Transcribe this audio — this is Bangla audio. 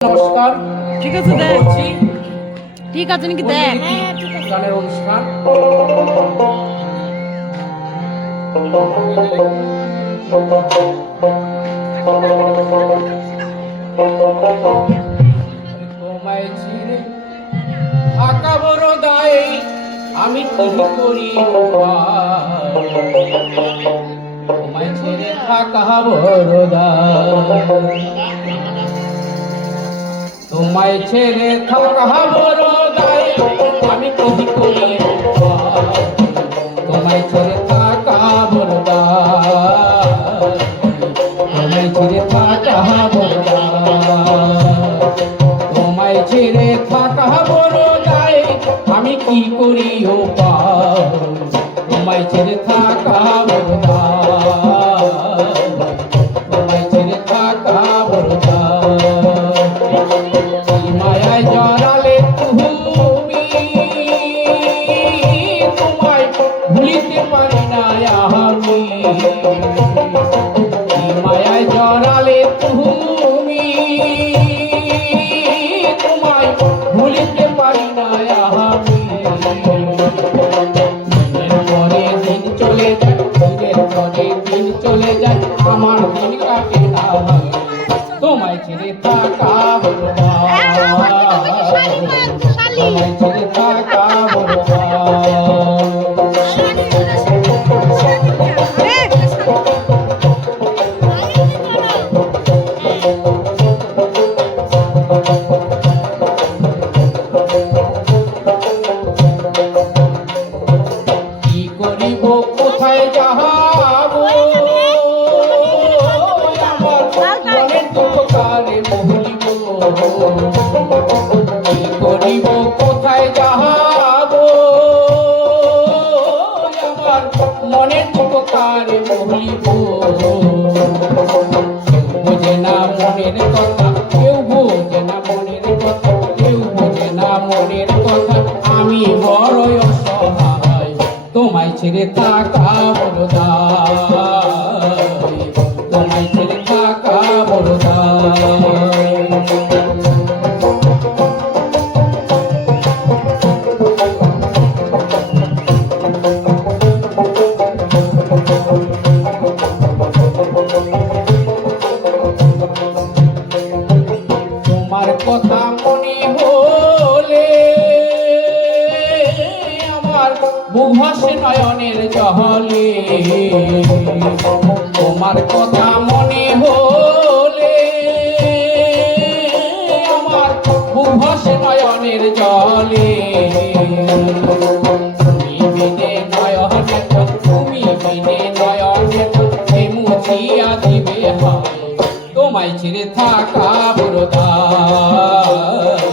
নমস্কার। ঠিক আছে দেখ বলছি ঠিক আছে নাকি দেখ গানের অনুষ্ঠান তোমায় চিনে থাকা বড় দায় আমি কি করি তোমায় ছেড়ে থাকা বড় দায় তোমায় ছেড়ে থাকা বড় দায় আমি কি করি তোমায় ছেড়ে থাকা বড় দায় তোমায় ছেড়ে থাকা বড় দায় তোমায় ছেড়ে থাকা বড় দায় আমি কি করি তোমায় ছেড়ে থাকা বড় দায় তোমায় ছেড়ে থাকা বড় দায় মায়ায় জড়ালে তুমি তোমায় ভুলিতে পারি না আমি মায়ায় জড়ালে তুমি তোমায় ভুলিতে পারি না আমি দিনের পরে দিন চলে যায় দিনের পরে দিন চলে যায় আমার দিন কাটে না তোমায় ছেড়ে থাকা বড় তোমায় ছেড়ে থাকা বড় কি করিব কোথায় যাহাব মনের দুঃখ কারে ভুলিব কি করিব কোথায় যাহাব আমার মনের দুঃখ কারে ভুলিব বোঝে না মনের কথা কেউ বোঝে না মনের কথা কেউ বোঝে না মনের কথা আমি বড়ই অসহায় তোমায় ছেড়ে থাকা বড় দায় তোমায় ছেড়ে থাকা বড় দায় তোমার কথা মনে হলে আমার বুক ভাসে নয়নের জলে তোমার কথা মনে হলে আমার বুক ভাসে নয়নের জলে তুমি বিনে নয়নে তুমি বিনে নয়নে মুছিয়া দিবে হায় তোমায় ছেড়ে থাকা বড় দায়